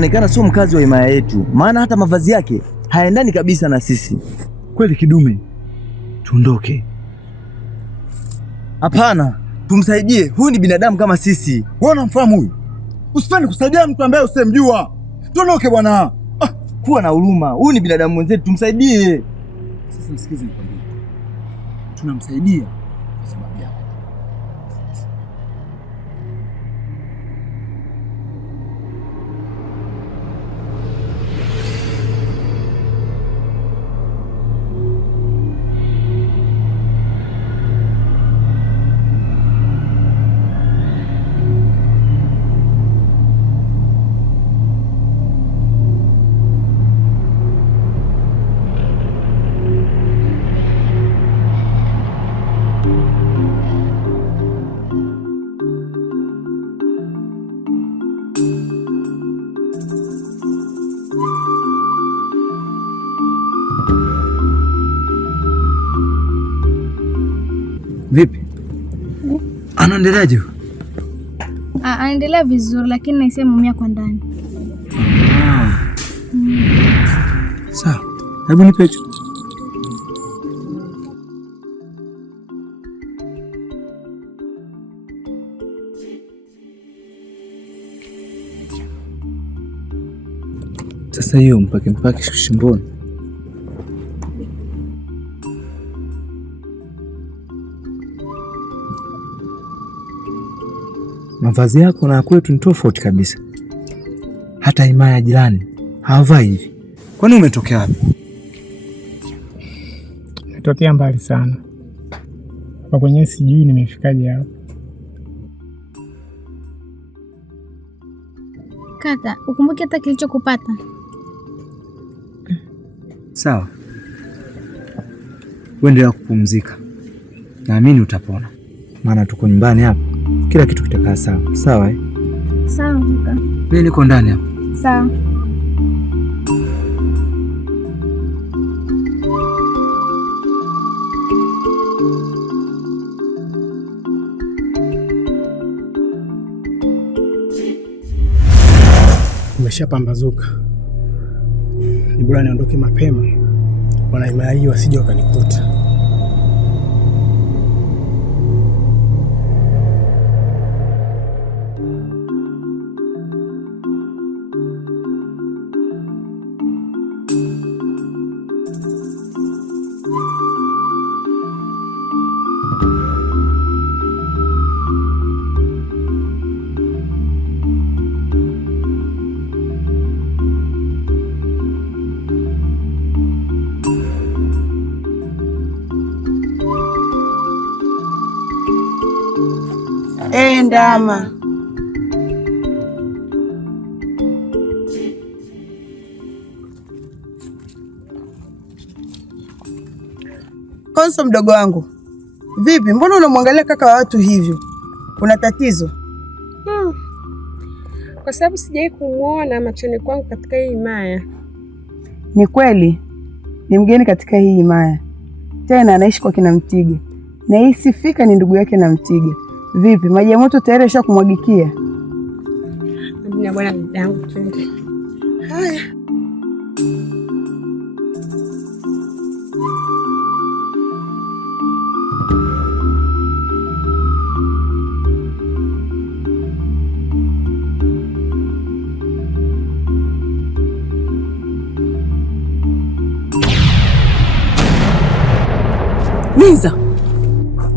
anaonekana sio mkazi wa himaya yetu, maana hata mavazi yake hayaendani kabisa na sisi. Kweli Kidume, tuondoke? Hapana, tumsaidie. Huyu ni binadamu kama sisi. Wewe unamfahamu huyu? Usifanye kusaidia mtu ambaye usemjua. Tuondoke bwana. Kuwa na huruma. Huyu ni binadamu mwenzetu, tumsaidie. Sasa nisikize nikwambie. Tunamsaidia kwa sababu yako. Vipi? Anaendeleaje? Anaendelea vizuri lakini naisema mumia kwa ndani. Sawa. Hebu nipe hicho. Sasa hiyo mpake shimboni. Mavazi yako na kwetu ni tofauti kabisa. Hata himaya jirani hawavai hivi. Kwani umetokea wapi? Natokea mbali sana. Kwa kwenye sijui nimefikaje hapa. Kaka, ukumbuke hata kilichokupata. Sawa. Uendelea kupumzika. Naamini utapona. Maana tuko nyumbani hapa. Kila kitu kitakaa sawa. Sawa? Sawa kaka. Mimi niko ndani hapa. Sawa. Umeshapambazuka. Ni bora niondoke mapema. Wana himaya hii wasije wakanikuta. Ndama. Konso mdogo wangu. Vipi? Mbona unamwangalia kaka wa watu hivyo? Kuna tatizo? Kwa sababu sijai kumuona machoni kwangu katika hii himaya. Ni kweli. Ni mgeni katika hii himaya. Tena anaishi kwa kina Mtiga. Na hii Sifika ni ndugu yake na Mtiga. Vipi? Maji ya moto tayari yashakumwagikia? Amina bwana dadangu, twende. Haya.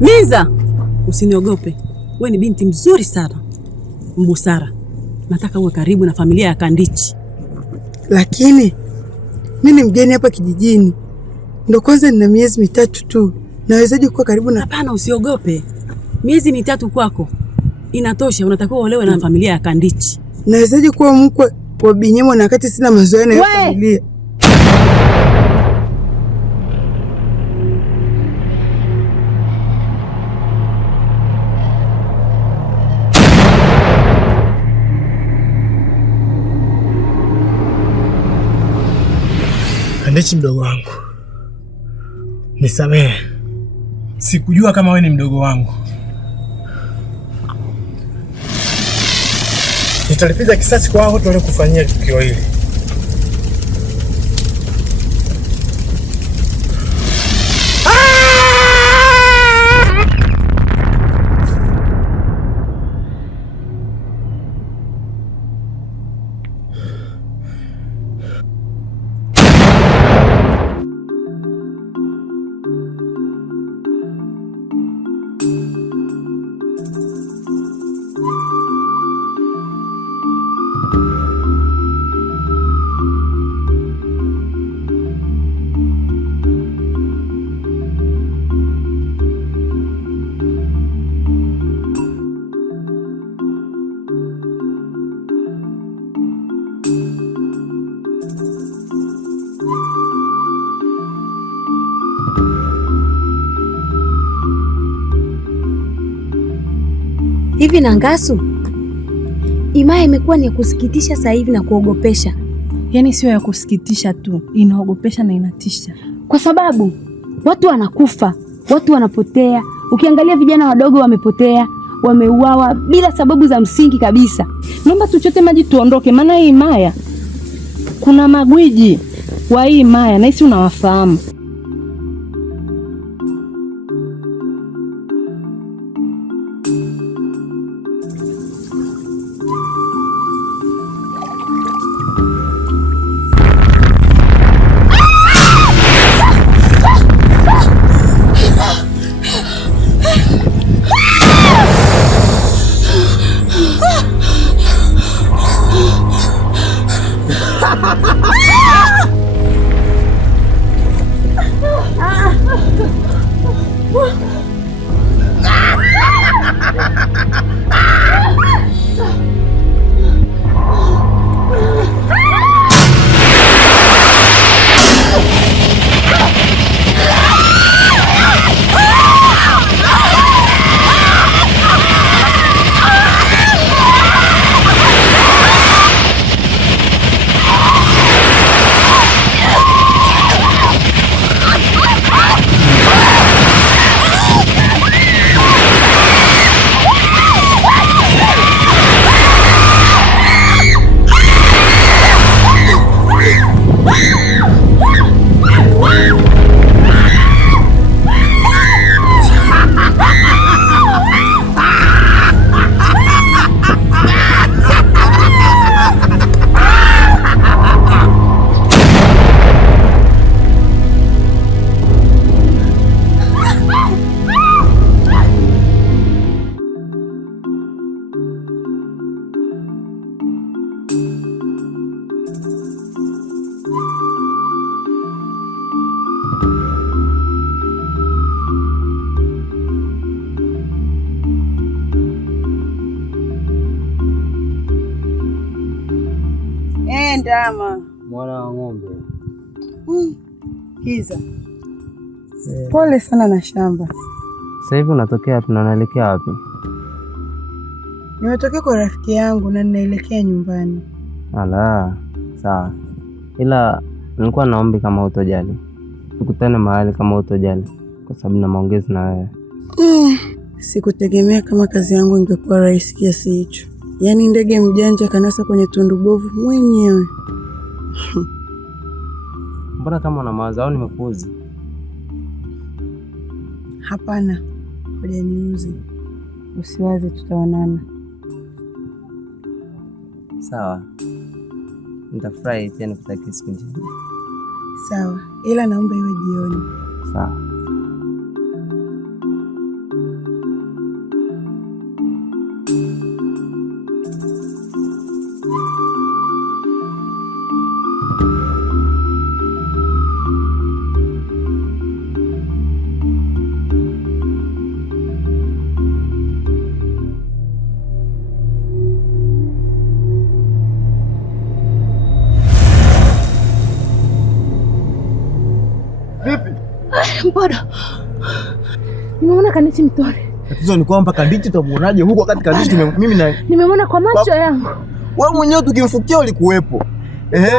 Miza, usiniogope. Wewe ni binti mzuri sana, mbusara. Nataka uwe karibu na familia ya Kandichi. Lakini mimi ni mgeni hapa kijijini. Ndio kwanza nina miezi mitatu tu. Nawezaje kuwa karibu na... Hapana, usiogope. Miezi mitatu kwako inatosha. Unatakiwa uolewe na familia ya Kandichi. Nawezaje kuwa mkwe wa Binyemo na wakati sina mazoea na familia? Kandichi mdogo wangu, nisamehe. Sikujua kama wewe ni mdogo wangu. nitalipiza kisasi kwa hao watu waliokufanyia tukio hili. Hivi na Ngasu, Imaya imekuwa ni ya kusikitisha sasa hivi na kuogopesha. Yaani sio ya kusikitisha tu, inaogopesha na inatisha. Kwa sababu watu wanakufa, watu wanapotea. Ukiangalia vijana wadogo wamepotea, wameuawa bila sababu za msingi kabisa. Naomba tuchote maji tuondoke, maana hii Imaya kuna magwiji wa hii Imaya na hisi unawafahamu. Ndama mwana wa ng'ombe. Kiza. Pole sana na shamba. Sasa hivi unatokea wapi na unaelekea wapi? Nimetokea kwa rafiki yangu na ninaelekea nyumbani. Ala, sawa. Ila nilikuwa naomba kama utojali, tukutane mahali kama utojali, kwa sababu na maongezi na wewe. Sikutegemea kama kazi yangu ingekuwa rahisi kiasi hicho. Yaani ndege mjanja kanasa kwenye tundu bovu mwenyewe. Mbona kama una mawazo au nimekuuzi? Hapana, hujaniuzi. Usiwaze, tutaonana. Sawa. Nitafurahi pia nikutakia siku njema. Sawa, ila naomba iwe jioni. Sawa. Mbona nimeona Kandichi mtore. Tatizo ni kwamba Kandichi utamuonaje huko wakati Kandichi mimi na nimemuona kwa macho yangu. Wewe mwenyewe tukimfukia ulikuwepo.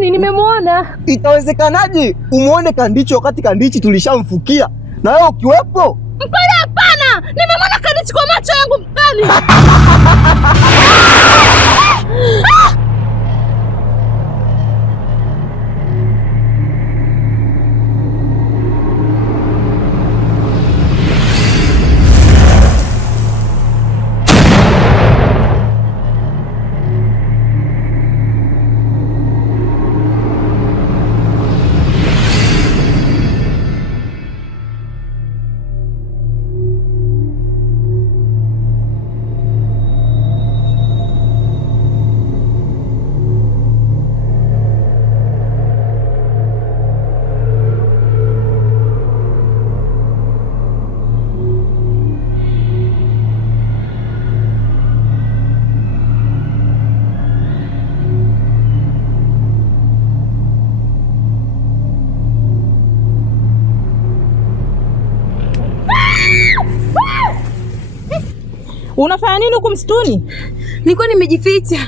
Nimemuona. Itawezekanaje umuone Kandichi wakati Kandichi tulishamfukia na wewe ukiwepo? Mpana, hapana. Nimemuona Kandichi kwa macho yangu mpani. Unafanya nini huku msituni? Nilikuwa nimejificha.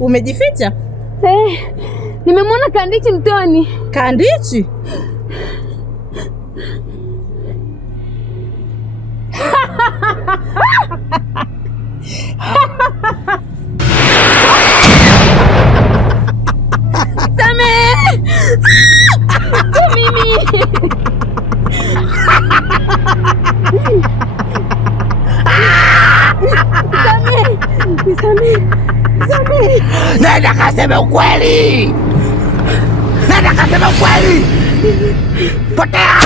Umejificha? Nimemwona Kandichi mtoni. Kandichi? Nenda kaseme ukweli! Nenda kaseme ukweli! Potea!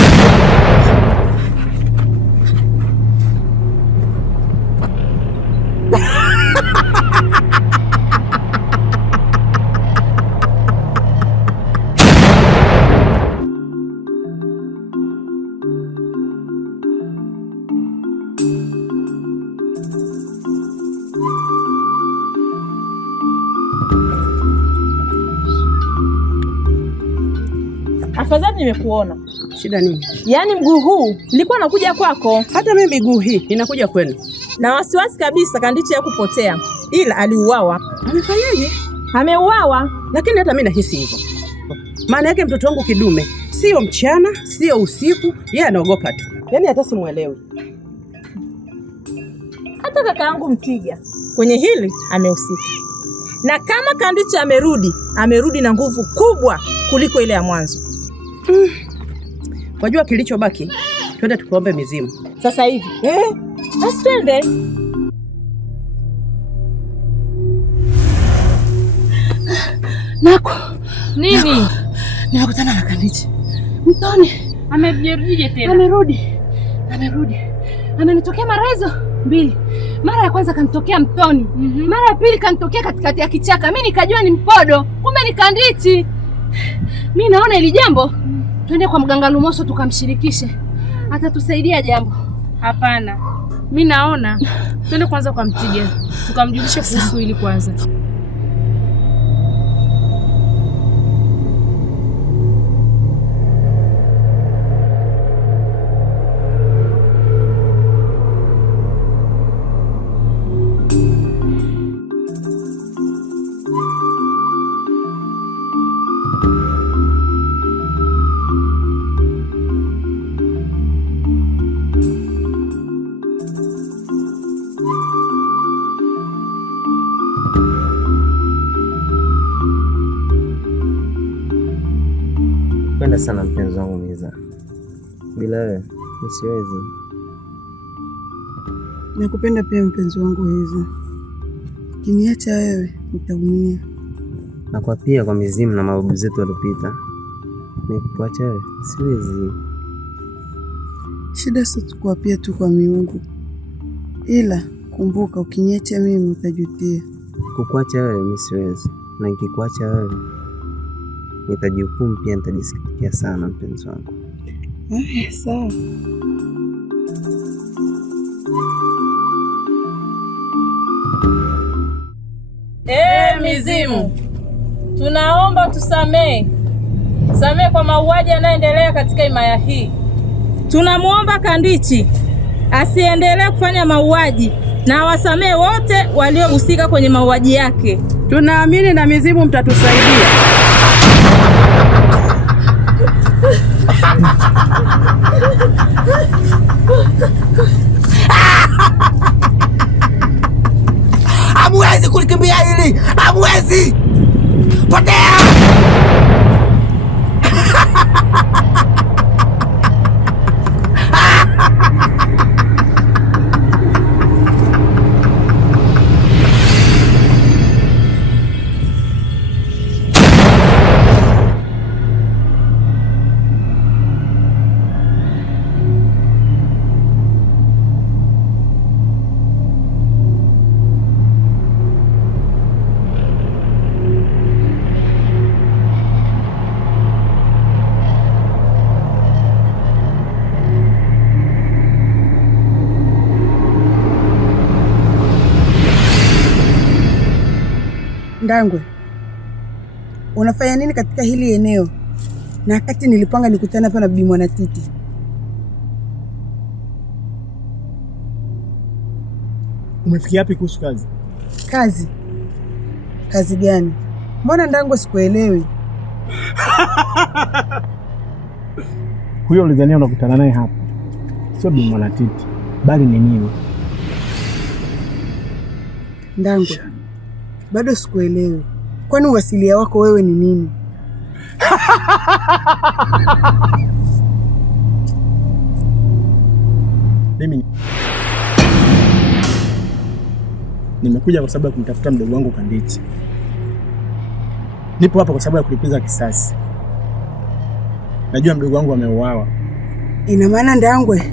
Afadhali nimekuona. Shida nini? Yaani mguu huu nilikuwa nakuja kwako. Hata mimi miguu hii inakuja kwenu. Na wasiwasi kabisa Kandichi ya kupotea. Ila aliuawa. Amefanyaje? Ameuawa. Lakini hata mimi nahisi hivyo. Maana yake mtoto wangu kidume sio mchana, sio usiku, yeye anaogopa tu. Yaani hata simuelewi. Hata kaka yangu Mtiga kwenye hili amehusika. Na kama Kandichi amerudi na nguvu kubwa kuliko ile ya mwanzo. Wajua kilichobaki, twende tukaombe mizimu. Sasa hivi. Basi twende. Nako. Nini? Nimekutana na Kandichi mtoni. Amerudije tena? Amerudi. Amenitokea mara hizo 2. Mara ya kwanza kanitokea mtoni. Mara ya pili kanitokea katikati ya kichaka. Mimi nikajua ni mpodo, kumbe ni Kandichi. Mimi naona ili jambo twende kwa mganga Lumoso tukamshirikishe. Atatusaidia jambo. Hapana. Mimi naona twende kwanza kwa Mtiga tukamjulishe kuhusu hili kwanza. Napenda sana mpenzi wangu Miza. Bila wewe nisiwezi. Nakupenda pia mpenzi wangu Hiza. Ukiniacha wewe nitaumia. Na kwa pia kwa mizimu na mababu zetu waliopita. Nikuacha wewe siwezi. Shida sio kuapia tu kwa miungu. Ila kumbuka ukiniacha mimi utajutia. Kukuacha wewe mimi siwezi. Na nikikuacha wewe nitajihukumu pia, nitajisikia sana mpenzi wangu. Sawa. Mizimu, tunaomba tusamee kwa mauaji yanayoendelea katika himaya hii. Tunamuomba Kandichi asiendelee kufanya mauaji na wasamee wote waliohusika kwenye mauaji yake. Tunaamini na mizimu mtatusaidia. Ndangwe, unafanya nini katika hili eneo? Na wakati nilipanga nikutana hapa na Bibi Mwanatiti. Umefikia wapi kuhusu kazi? Kazi? Kazi gani? Mbona Ndangwe sikuelewi? Huyo ulizania unakutana naye hapa sio Bibi Mwanatiti, bali ni mimi. Ndangwe, bado sikuelewi. Kwani uwasilia wako wewe ni nini? Mimi nimekuja kwa sababu ya kumtafuta mdogo wangu Kandichi. Nipo hapa kwa sababu ya kulipiza kisasi. Najua mdogo wangu ameuawa. Ina maana Ndangwe,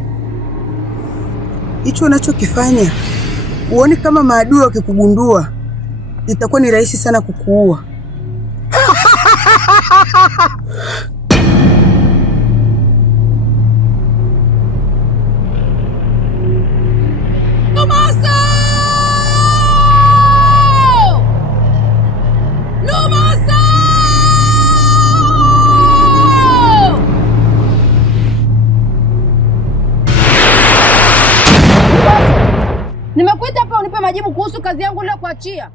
hicho unachokifanya uone kama maadui wakikugundua itakuwa ni rahisi sana kukuua. Nimekuita hapa unipe majibu kuhusu kazi yangu ile kuachia.